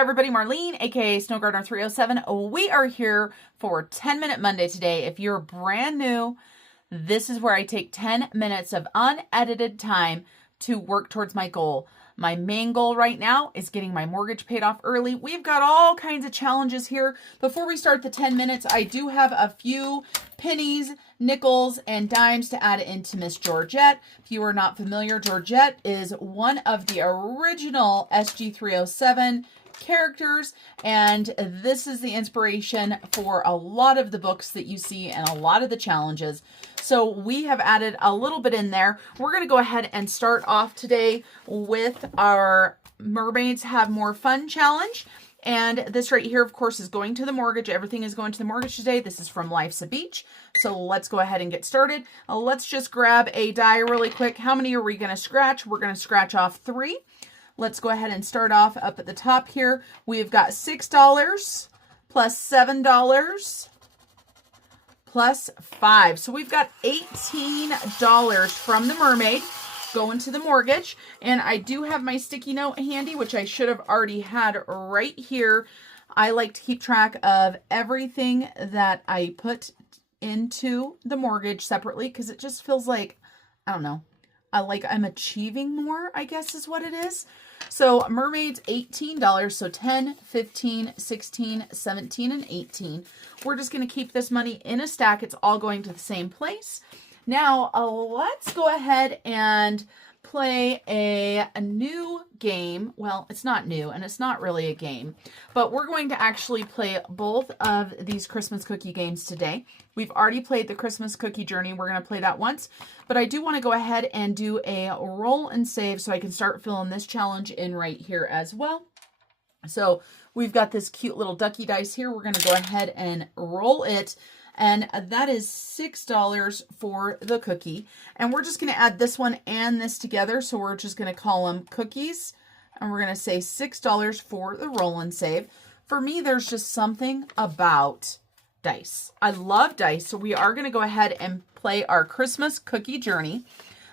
everybody, Marlene, aka Snow Gardener 307. We are here for 10-Minute Monday today. If you're brand new, this is where I take 10 minutes of unedited time to work towards my goal. My main goal right now is getting my mortgage paid off early. We've got all kinds of challenges here. Before we start the 10 minutes, I do have a few pennies, nickels, and dimes to add into Miss Georgette. If you are not familiar, Georgette is one of the original SG307 characters, and this is the inspiration for a lot of the books that you see and a lot of the challenges. So we have added a little bit in there. We're going to go ahead and start off today with our Mermaids Have More Fun challenge. And this right here, of course, is going to the mortgage. Everything is going to the mortgage today. This is from Life's a Beach. So let's go ahead and get started. Let's just grab a die really quick. How many are we going to scratch? We're going to scratch off 3. Let's go ahead and start off up at the top here. We've got $6 plus $7 plus 5. So we've got $18 from the mermaid going to the mortgage. And I do have my sticky note handy, which I should have already had right here. I like to keep track of everything that I put into the mortgage separately because it just feels like, I don't know, I'm achieving more, I guess is what it is. So mermaids, $18. So 10, 15, 16, 17, and 18. We're just going to keep this money in a stack. It's all going to the same place. Now, let's go ahead and play a new game. Well, it's not new and it's not really a game, but we're going to actually play both of these Christmas cookie games today. We've already played the Christmas cookie journey. We're going to play that once, but I do want to go ahead and do a roll and save so I can start filling this challenge in right here as well. So we've got this cute little ducky dice here. We're going to go ahead and roll it. And that is $6 for the cookie. And we're just going to add this one and this together. So we're just going to call them cookies. And we're going to say $6 for the roll and save. For me, there's just something about dice. I love dice. So we are going to go ahead and play our Christmas cookie journey.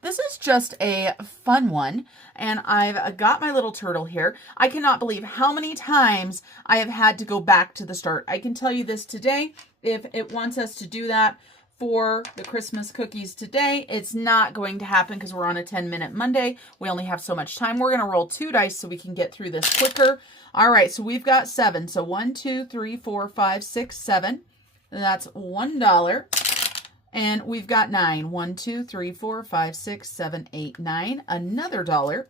This is just a fun one, and I've got my little turtle here. I cannot believe how many times I have had to go back to the start. I can tell you this today, if it wants us to do that for the Christmas cookies today, it's not going to happen because we're on a 10-minute Monday. We only have so much time. We're going to roll 2 dice so we can get through this quicker. All right, so we've got 7. So 1, 2, 3, 4, 5, 6, 7. That's $1. And we've got 9. 1, 2, 3, 4, 5, 6, 7, 8, 9. Another $1.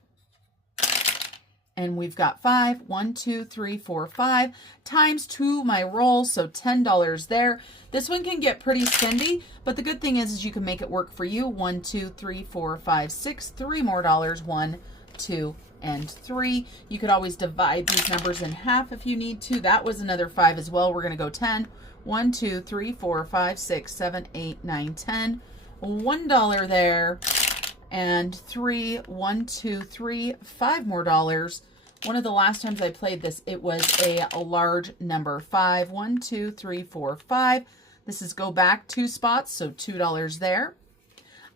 And we've got 5. 1, 2, 3, 4, 5 times 2 my roll. So $10 there. This one can get pretty spendy, but the good thing is you can make it work for you. 1, 2, 3, 4, 5, 6. 3 more dollars. 1, 2, and 3. You could always divide these numbers in half if you need to. That was another 5 as well. We're going to go 10. 1, 2, 3, 4, 5, 6, 7, 8, 9, 10. $1 there. And 3, 1, 2, 3, 5 more dollars. One of the last times I played this, it was a large number. 5, 1, 2, 3, 4, 5. This is go back 2 spots, so $2 there.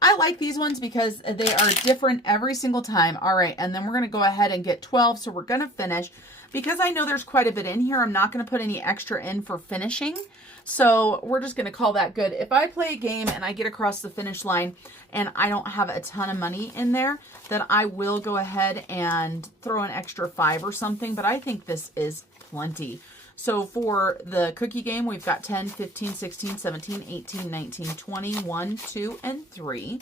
I like these ones because they are different every single time. All right, and then we're going to go ahead and get 12, so we're going to finish. Because I know there's quite a bit in here, I'm not going to put any extra in for finishing. So we're just going to call that good. If I play a game and I get across the finish line and I don't have a ton of money in there, then I will go ahead and throw an extra 5 or something. But I think this is plenty. So for the cookie game, we've got 10, 15, 16, 17, 18, 19, 20, 1, 2, and 3.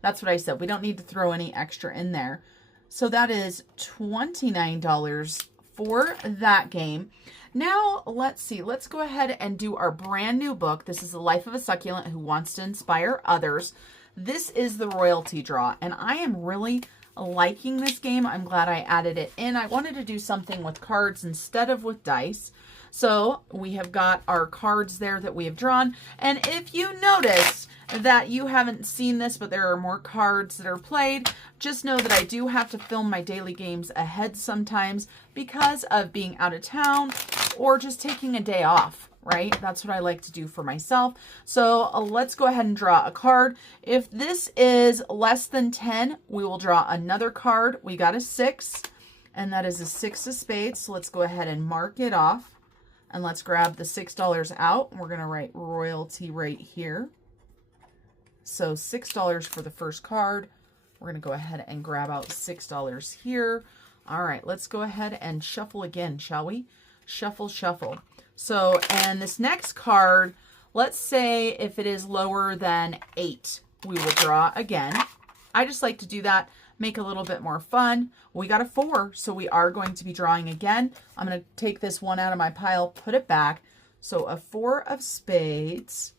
That's what I said. We don't need to throw any extra in there. So that is $29 for that game. Now, let's see. Let's go ahead and do our brand new book. This is The Life of a Succulent Who Wants to Inspire Others. This is the royalty draw, and I am really liking this game. I'm glad I added it in. I wanted to do something with cards instead of with dice. So we have got our cards there that we have drawn. And if you notice that you haven't seen this, but there are more cards that are played, just know that I do have to film my daily games ahead sometimes because of being out of town or just taking a day off, right? That's what I like to do for myself. So let's go ahead and draw a card. If this is less than 10, we will draw another card. We got a 6. And that is a 6 of spades. So let's go ahead and mark it off. And let's grab the $6 out. We're going to write royalty right here. So $6 for the first card. We're going to go ahead and grab out $6 here. All right, let's go ahead and shuffle again, shall we? Shuffle, shuffle. So, and this next card, let's say if it is lower than 8, we will draw again. I just like to do that, make a little bit more fun. We got a 4, so we are going to be drawing again. I'm going to take this one out of my pile, put it back. So a 4 of spades.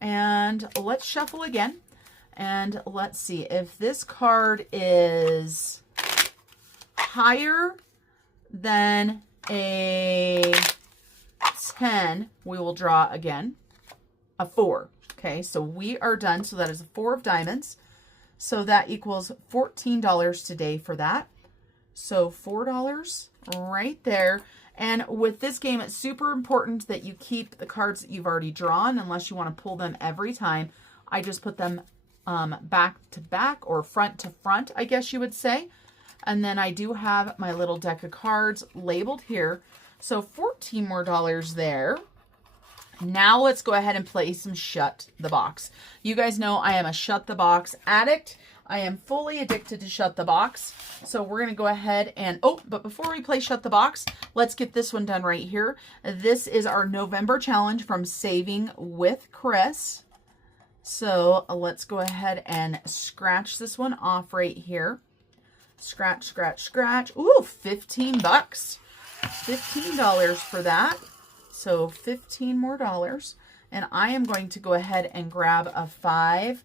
And let's shuffle again. And let's see if this card is higher than a 10, we will draw again. A 4. Okay, so we are done. So that is a 4 of diamonds. So that equals $14 today for that. So $4 right there. And with this game, it's super important that you keep the cards that you've already drawn unless you want to pull them every time. I just put them back to back or front to front, I guess you would say. And then I do have my little deck of cards labeled here. So $14 more there. Now let's go ahead and play some Shut the Box. You guys know I am a Shut the Box addict. I am fully addicted to Shut the Box. So we're going to go ahead and, but before we play Shut the Box, let's get this one done right here. This is our November challenge from Saving with Chris. So let's go ahead and scratch this one off right here. Scratch, scratch, scratch. Ooh, 15 bucks. $15 for that. So 15 more dollars. And I am going to go ahead and grab a 5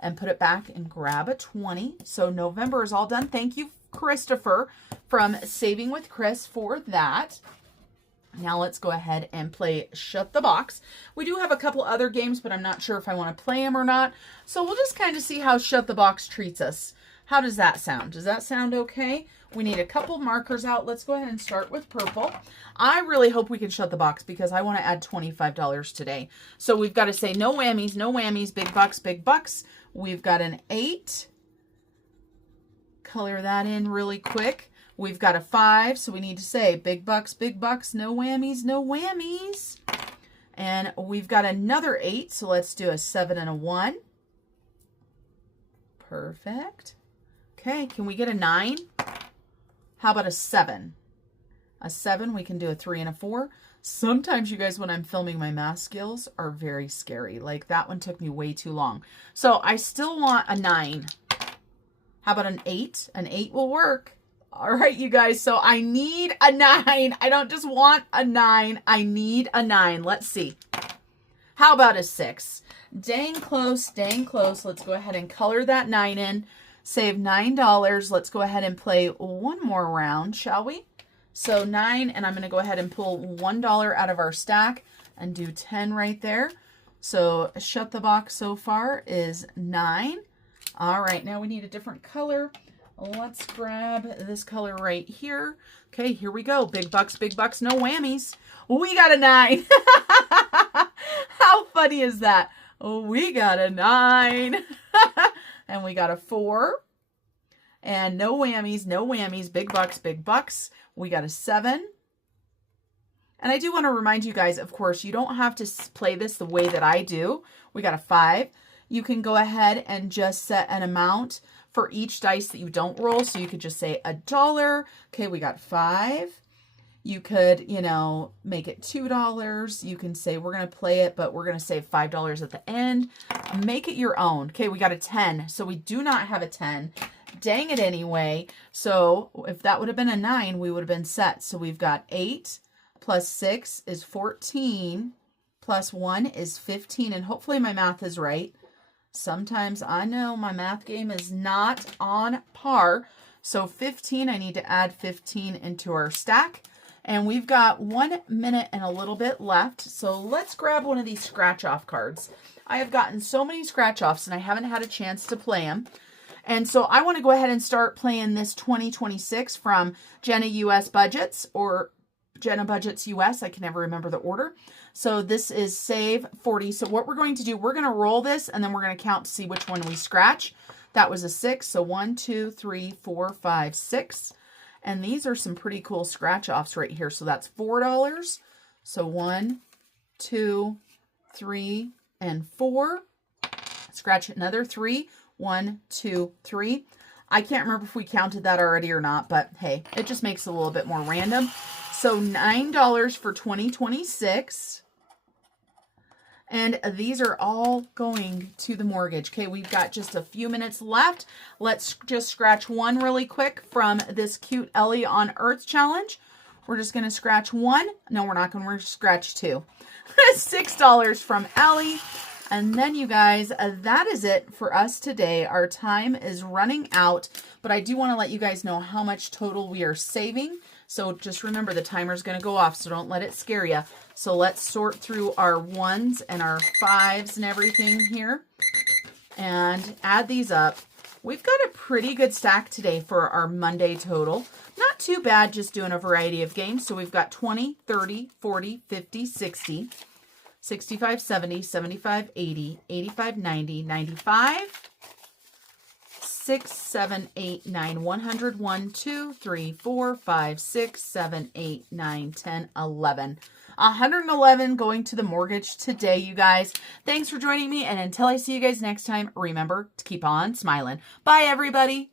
and put it back and grab a 20. So November is all done. Thank you, Christopher, from Saving with Chris for that. Now let's go ahead and play Shut the Box. We do have a couple other games, but I'm not sure if I want to play them or not. So we'll just kind of see how Shut the Box treats us. How does that sound? Does that sound okay? We need a couple markers out. Let's go ahead and start with purple. I really hope we can shut the box because I want to add $25 today. So we've got to say no whammies, no whammies, big bucks, big bucks. We've got an 8. Color that in really quick. We've got a 5, so we need to say big bucks, no whammies, no whammies. And we've got another 8, so let's do a 7 and a 1. Perfect. Okay, can we get a 9? How about a 7? A 7, we can do a 3 and a 4. Sometimes, you guys, when I'm filming, my math skills are very scary. Like, that one took me way too long. So I still want a 9. How about an 8? An 8 will work. All right, you guys, so I need a 9. I don't just want a 9. I need a 9. Let's see. How about a 6? Dang close, dang close. Let's go ahead and color that 9 in. Save $9. Let's go ahead and play one more round, shall we? So 9, and I'm going to go ahead and pull $1 out of our stack and do 10 right there. So Shut the Box so far is 9. All right, now we need a different color. Let's grab this color right here. Okay, here we go. Big bucks, no whammies. We got a 9. How funny is that? We got a 9. And we got a 4. And no whammies, big bucks. We got a 7. And I do want to remind you guys, of course, you don't have to play this the way that I do. We got a 5. You can go ahead and just set an amount for each dice that you don't roll. So you could just say $1. Okay, we got 5. You could, make it $2. You can say we're going to play it, but we're going to save $5 at the end. Make it your own. Okay, we got a 10. So we do not have a 10. Dang it anyway. So if that would have been a 9, we would have been set. So we've got 8 plus 6 is 14 plus 1 is 15. And hopefully my math is right. Sometimes I know my math game is not on par. So 15, I need to add 15 into our stack. And we've got 1 minute and a little bit left. So let's grab one of these scratch off cards. I have gotten so many scratch offs and I haven't had a chance to play them. And so I want to go ahead and start playing this 2026 from Jenna US Budgets or Jenna Budgets US. I can never remember the order. So this is save 40. So what we're going to do, we're going to roll this and then we're going to count to see which one we scratch. That was a 6. So 1, 2, 3, 4, 5, 6. And these are some pretty cool scratch offs right here. So that's $4. So 1, 2, 3, and 4. Scratch another 3. 1, 2, 3. I can't remember if we counted that already or not, but hey, it just makes it a little bit more random. So $9 for 2026. And these are all going to the mortgage. Okay, we've got just a few minutes left. Let's just scratch one really quick from this cute Ellie on Earth challenge. We're just going to scratch one. No, we're not going to scratch two. $6 from Ellie. And then you guys, that is it for us today. Our time is running out, but I do want to let you guys know how much total we are saving. So just remember the timer is going to go off, so don't let it scare you. So let's sort through our 1s and our 5s and everything here and add these up. We've got a pretty good stack today for our Monday total. Not too bad, just doing a variety of games. So we've got 20, 30, 40, 50, 60, 65, 70, 75, 80, 85, 90, 95, 6, 7, 8, 9, 100, 1, 2, 3, 4, 5, 6, 7, 8, 9, 10, 11. 111 going to the mortgage today, you guys. Thanks for joining me, and until I see you guys next time, remember to keep on smiling. Bye, everybody.